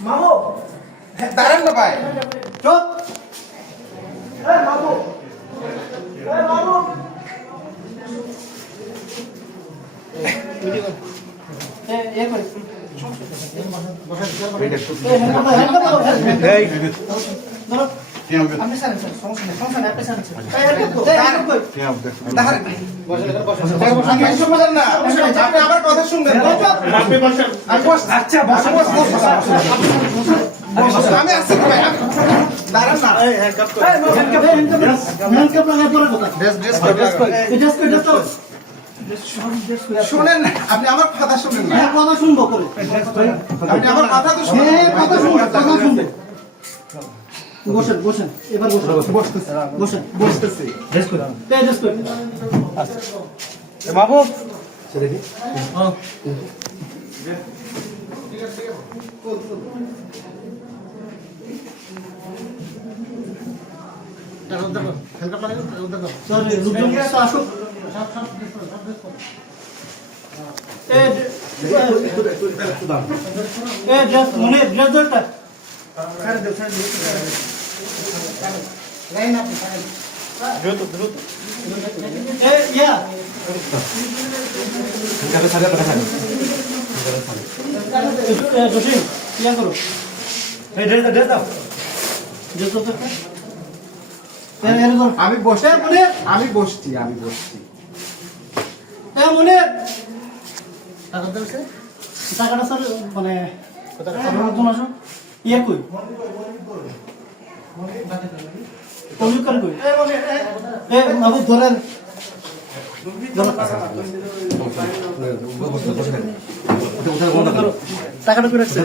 মামু দাঁড়ান না ভাই চুপ মামু মামু আবার কথা শুনবেন আমি আসছি দাঁড়ান না শোনেন না আপনি আমার কথা শুনেন না কথা শুনবো করে আপনি আমার কথা তো শুনেন কথা শুনবে বসেন বসেন এবার বসেন বসতেছি মাহবুব আমি বসছি টাকাটা স্যার মানে ইয়ে কই কমিউনিকার কই বাবু ধরেন টাকাটা করে রাখছে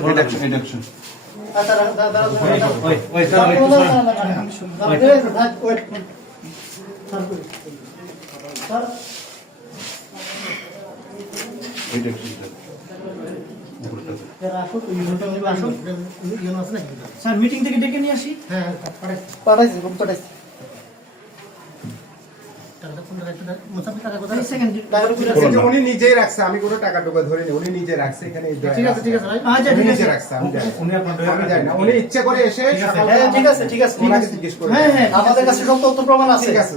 স্যার মিটিং থেকে ডেকে নিয়ে আসি পাঠাইছি উনি নিজেই রাখছে আমি কোনো টাকা টুকা ধরিনি উনি নিজে রাখছে এখানে নিজে রাখছে আমি জানি না উনি ইচ্ছা করে এসে ঠিক আছে আমাদের কাছে সব তথ্য প্রমাণ আছে ঠিক আছে